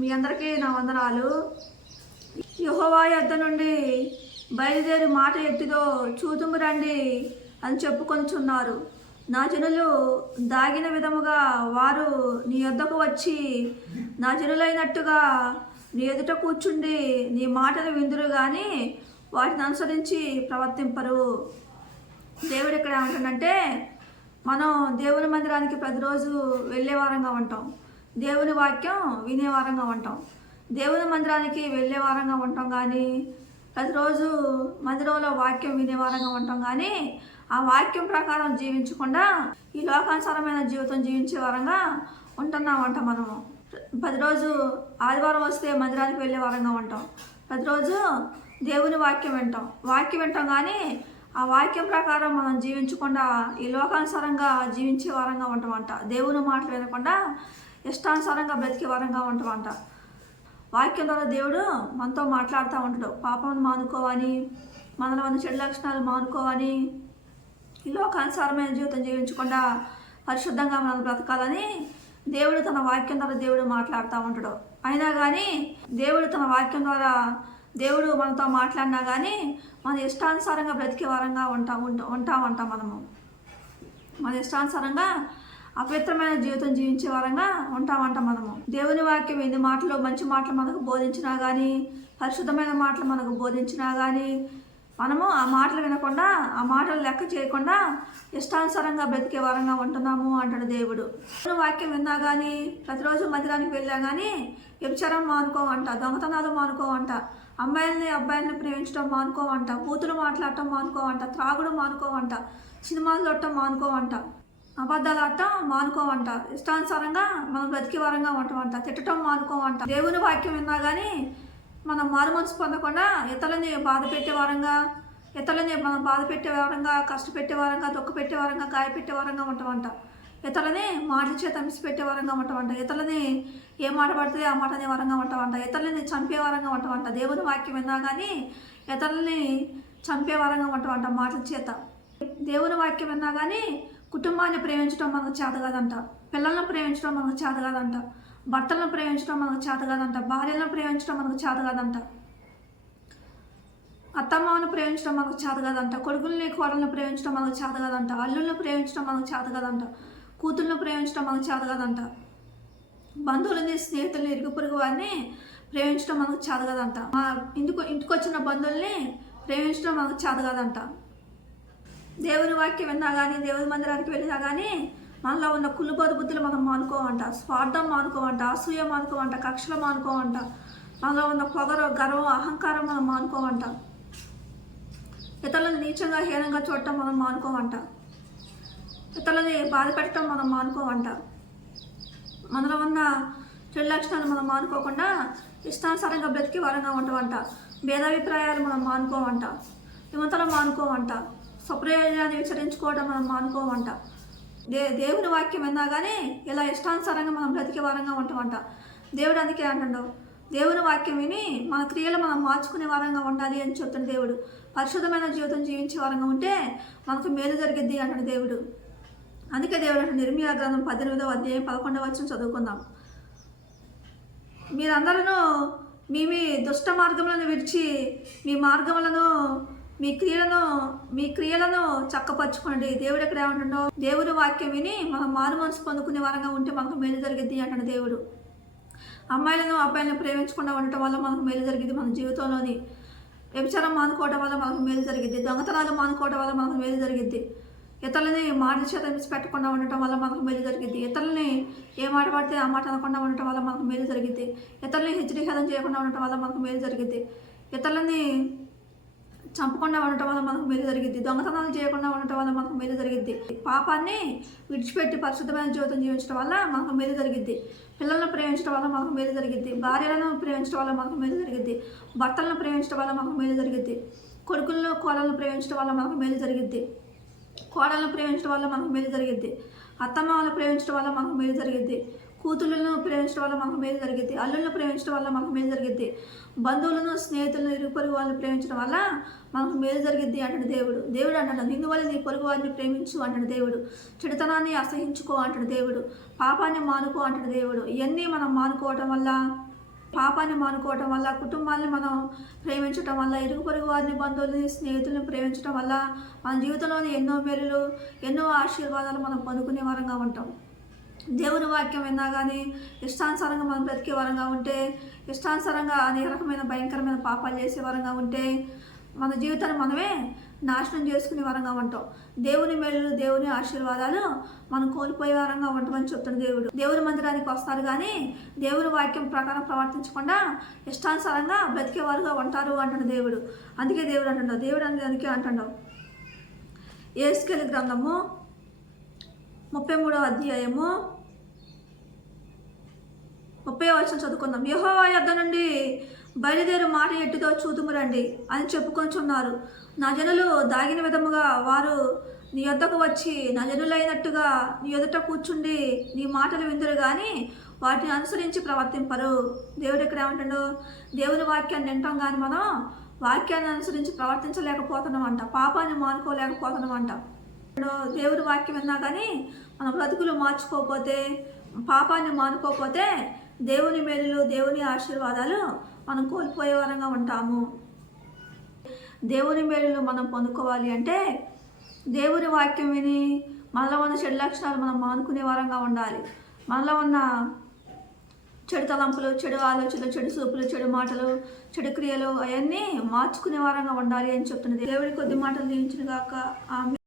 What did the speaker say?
మీ అందరికీ నా వందనాలు. యెహోవా యొద్ద నుండి బయలుదేరి మాట ఎట్టిదో చూతుము రండి అని చెప్పుకొనుచున్నారు. నా జనులు దాగిన విధముగా వారు నీ యొద్దకు వచ్చి నా జనులైనట్టుగా నీ ఎదుట కూర్చుండి నీ మాటలు విందురు కానీ వాటిని అనుసరించి ప్రవర్తింపరు. దేవుడు ఇక్కడ ఏమంటాడంటే, మనం దేవుని మందిరానికి ప్రతిరోజు వెళ్ళే వారంగా ఉంటాం, దేవుని వాక్యం వినే వారంగా ఉంటాం. దేవుని మందిరానికి వెళ్ళే వారంగా ఉంటాం కానీ ప్రతిరోజు మందిరంలో వాక్యం వినే వారంగా ఉంటాం కానీ ఆ వాక్యం ప్రకారం జీవించకుండా ఈ లోకానుసారమైన జీవితం జీవించే వారంగా ఉంటున్నామంట. మనము ప్రతిరోజు ఆదివారం వస్తే మందిరానికి వెళ్ళే వారంగా ఉంటాం, ప్రతిరోజు దేవుని వాక్యం వింటాం కానీ ఆ వాక్యం ప్రకారం మనం జీవించకుండా ఈ లోకానుసారంగా జీవించే వారంగా ఉంటామంట. దేవుని మాటలు వినకుండా ఇష్టానుసారంగా బ్రతికే వారంగా ఉంటామంట. వాక్యం ద్వారా దేవుడు మనతో మాట్లాడుతూ ఉంటాడు. పాపం మానుకోవని, మనలో ఉన్న చెడు లక్షణాలు మానుకోవని, ఈ లోకానుసారమైన జీవితం జీవించకుండా పరిశుద్ధంగా మనం బ్రతకాలని దేవుడు తన వాక్యం ద్వారా దేవుడు మాట్లాడుతూ ఉంటాడు. అయినా కానీ దేవుడు తన వాక్యం ద్వారా దేవుడు మనతో మాట్లాడినా కానీ మన ఇష్టానుసారంగా బ్రతికే వారంగా ఉంటామంట. మనము మన ఇష్టానుసారంగా అపవిత్రమైన జీవితం జీవించే వారంగా ఉంటామంట. మనము దేవుని వాక్యం ఎన్ని మాటలు మంచి మాటలు మనకు బోధించినా కానీ, పరిశుద్ధమైన మాటలు మనకు బోధించినా కానీ మనము ఆ మాటలు వినకుండా, ఆ మాటలు లెక్క చేయకుండా ఇష్టానుసారంగా బ్రతికే వారంగా ఉంటున్నాము అంటాడు దేవుడు. వాక్యం విన్నా కానీ, ప్రతిరోజు మందిరానికి వెళ్ళా కానీ వ్యభిచారం మానుకోవంట, దొంగతనాలు మానుకోవంట, అబ్బాయిల్ని ప్రేమించడం మానుకోవంట, బూతులు మాట్లాడటం మానుకోవంట, త్రాగుడు మానుకోవంట, సినిమాలు చూడటం మానుకోవంట, అబద్ధాలు ఆడటం మానుకోవంట, ఇష్టానుసారంగా మనం బ్రతికే వారంగా ఉంటామంట, తిట్టడం మానుకోవంట. దేవుని వాక్యం విన్నా కానీ మనం మారు మనసు పొందకుండా ఇతరులని బాధ పెట్టే వారంగా, మనం బాధ పెట్టే వారంగా, కష్టపెట్టే వారంగా, దుఃఖ పెట్టే వారంగా, గాయపెట్టే వారంగా ఉంటామంట. ఇతరులని మాటల చేత మిసిపెట్టే వారంగా ఉంటామంట. ఇతరులని ఏ మాట పడితే ఆ మాట అనే వారంగా ఉంటామంట. ఇతరులని చంపే వారంగా ఉంటామంట. దేవుని వాక్యం విన్నా కానీ ఇతరులని చంపే వారంగా ఉంటామంట మాటల చేత. దేవుని వాక్యం విన్నా కానీ కుటుంబాన్ని ప్రేమించడం మనకు చేత కాదంట, పిల్లలను ప్రేమించడం మనకు చేత కాదంట, భర్తలను ప్రేమించడం మనకు చేత కాదంట, భార్యలను ప్రేమించడం మనకు చేత కాదంట, అత్తమ్మను ప్రేమించడం మనకు చేత కాదంట, కొడుకుల్ని కోడలను ప్రేమించడం మనకు చేత కాదంట, అల్లుల్ని ప్రేమించడం మనకు చేత కాదంట, కూతుర్లను ప్రేమించడం మనకు చేత కాదంట, బంధువులని, స్నేహితుల్ని, ఇరుగు పొరుగు వారిని ప్రేమించడం మనకు చేత కాదంట, ఇంటికి వచ్చిన బంధువుల్ని ప్రేమించడం మనకు చేత కాదంట. దేవుని వాక్యం విన్నా కానీ, దేవుని మందిరానికి వెళ్ళినా కానీ మనలో ఉన్న కుళ్ళుబోతు బుద్ధులు మనం మానుకోవంట, స్వార్థం మానుకోవంట, అసూయ మానుకోవంట, కక్షలు మానుకోవంట, మనలో ఉన్న పొగరు, గర్వం, అహంకారం మనం మానుకోవంట, ఇతరులను నీచంగా హీనంగా చూడటం మనం మానుకోవంట, ఇతరులని బాధ పెట్టడం మనం మానుకోవంట, మనలో ఉన్న చెడు లక్షణాలు మనం మానుకోకుండా ఇష్టానుసారంగా బ్రతికి వారంగా ఉంటామంట. భేదాభిప్రాయాలు మనం మానుకోవంట, విమతలు మానుకోవంట, స్వప్రయోజనాన్ని విచరించుకోవడం మనం మానుకోవంట. దేవుని వాక్యం విన్నా కానీ ఇలా ఇష్టానుసారంగా మనం బ్రతికే వారంగా ఉంటామంట. దేవుడు అందుకే అంటాడు, దేవుని వాక్యం విని మన క్రియలు మనం మార్చుకునే వారంగా ఉండాలి అని చెప్తున్న దేవుడు. పరిశుద్ధమైన జీవితం జీవించే వారంగా ఉంటే మనకు మేలు జరిగిద్ది అంటాడు దేవుడు. అందుకే దేవుడు అంటే ఇర్మీయా గ్రంథం 18వ అధ్యాయం 11వ వచనం చదువుకుందాం. మీరందరూ మీ దుష్ట మార్గములను విడిచి మీ మార్గములను, మీ క్రియలను చక్కపరచుకోండి. దేవుడు ఎక్కడ ఏమంటుండో, దేవుని వాక్యం విని మనం మారు మనసు పొందుకునే వారంగా ఉంటే మనకు మేలు జరిగిద్ది అంటాడు దేవుడు. అమ్మాయిలను అబ్బాయిలను ప్రేమించకుండా ఉండటం వల్ల మనకు మేలు జరిగింది. మన జీవితంలోని వ్యభిచారం మానుకోవడం వల్ల మనకు మేలు జరిగిద్ది, దొంగతనాలు మానుకోవడం వల్ల మనకు మేలు జరిగిద్ది, ఇతరులని మాట చేత పెట్టకుండా ఉండటం వల్ల మనకు మేలు జరిగిద్ది, ఇతరులని ఏ మాట పడితే ఆ మాట అనకుండా ఉండటం వల్ల మనకు మేలు జరిగిద్ది, ఇతరులని హెచ్చరికలం చేయకుండా ఉండటం వల్ల మనకు మేలు జరిగిద్ది, ఇతరులని చంపకుండా ఉండటం వల్ల మనకు మేలు జరిగిద్ది, దొంగతనాలు చేయకుండా ఉండటం వల్ల మనకు మేలు జరిగిద్ది, పాపాన్ని విడిచిపెట్టి పరిశుద్ధమైన జీవితం జీవించడం వల్ల మనకు మేలు జరిగిద్ది, పిల్లలను ప్రేమించడం వల్ల మనకు మేలు జరిగిద్ది, భార్యలను ప్రేమించడం వల్ల మనకు మేలు జరిగిద్ది, భర్తలను ప్రేమించడం వల్ల మనకు మేలు జరిగిద్ది, కొడుకులను కోడలను ప్రేమించడం వల్ల మనకు మేలు జరిగిద్ది, కోడలను ప్రేమించడం వల్ల మనకు మేలు జరిగిద్ది, అత్తమ్మలను ప్రేమించడం వల్ల మనకు మేలు జరిగిద్ది, కూతుళ్ళను ప్రేమించడం వల్ల మనకు మేలు జరిగిద్ది, అల్లులను ప్రేమించడం వల్ల మనకు మేలు జరిగిద్ది, బంధువులను, స్నేహితులను, ఇరుగు పొరుగు వాళ్ళని ప్రేమించడం వల్ల మనకు మేలు జరిగిద్ది అంటాడు దేవుడు. దేవుడు అంటాడు, నిన్ను వల్ల నీ పొరుగు వారిని ప్రేమించు అంటాడు దేవుడు, చెడుతనాన్ని అసహించుకో అంటాడు దేవుడు, పాపాన్ని మానుకో అంటాడు దేవుడు. ఇవన్నీ మనం మానుకోవటం వల్ల పాపాన్ని మానుకోవటం వల్ల, కుటుంబాన్ని మనం ప్రేమించటం వల్ల, ఇరుగు పొరుగు వారిని, బంధువులని, స్నేహితులను ప్రేమించటం వల్ల మన జీవితంలోని ఎన్నో మేలులు, ఎన్నో ఆశీర్వాదాలు మనం పొందుకునే వారంగా ఉంటాం. దేవుని వాక్యం విన్నా కానీ ఇష్టానుసారంగా మనం బ్రతికే వారంగా ఉంటే, ఇష్టానుసారంగా అనేక రకమైన భయంకరమైన పాపాలు చేసే వారంగా ఉంటే మన జీవితాన్ని మనమే నాశనం చేసుకునే వారంగా ఉంటాం. దేవుని మేలులు, దేవుని ఆశీర్వాదాలు మనం కోల్పోయే వారంగా ఉంటామని చెప్తున్న దేవుడు. దేవుని మందిరానికి వస్తారు కానీ దేవుని వాక్యం ప్రకారం ప్రవర్తించకుండా ఇష్టానుసారంగా బ్రతికేవారుగా ఉంటారు అంటున్న దేవుడు. అందుకే దేవుడు అంటున్నాడు, దేవుడు అందుకే అంటున్నాడు. యేసుకేలు గ్రంథము 33వ అధ్యాయము 30వ వచనం చదువుకుందాం. యెహోవా యొద్ద నుండి బయలుదేరు మాట ఎట్టుతో చూతుము రండి అని చెప్పుకొంచున్నారు. నా జనులు దాగిన విధముగా వారు నీ యొద్దకు వచ్చి నా జనులైనట్టుగా నీ ఎదుట కూర్చుండి నీ మాటలు విందురు కానీ వాటిని అనుసరించి ప్రవర్తింపరు. దేవుడు ఇక్కడ ఏమంటాడు? దేవుని వాక్యాన్ని వింటాం కానీ మనం వాక్యాన్ని అనుసరించి ప్రవర్తించలేకపోతున్నామంట, పాపాన్ని మానుకోలేకపోతున్నామంట. దేవుని వాక్యం విన్నా కానీ మన బ్రతుకులు మార్చుకోకపోతే, పాపాన్ని మానుకోకపోతే దేవుని మేలులు, దేవుని ఆశీర్వాదాలు మనం కోల్పోయే వారంగా ఉంటాము. దేవుని మేలులు మనం పొందుకోవాలి అంటే దేవుని వాక్యం విని మనలో ఉన్న చెడు లక్షణాలు మనం మానుకునే వారంగా ఉండాలి. మనలో ఉన్న చెడు తలంపులు, చెడు ఆలోచనలు, చెడు చూపులు, చెడు మాటలు, చెడు క్రియలు అవన్నీ మార్చుకునే వారంగా ఉండాలి అని చెప్తున్నది. దేవుడి కొద్ది మాటలు దీవించును గాక. ఆమె.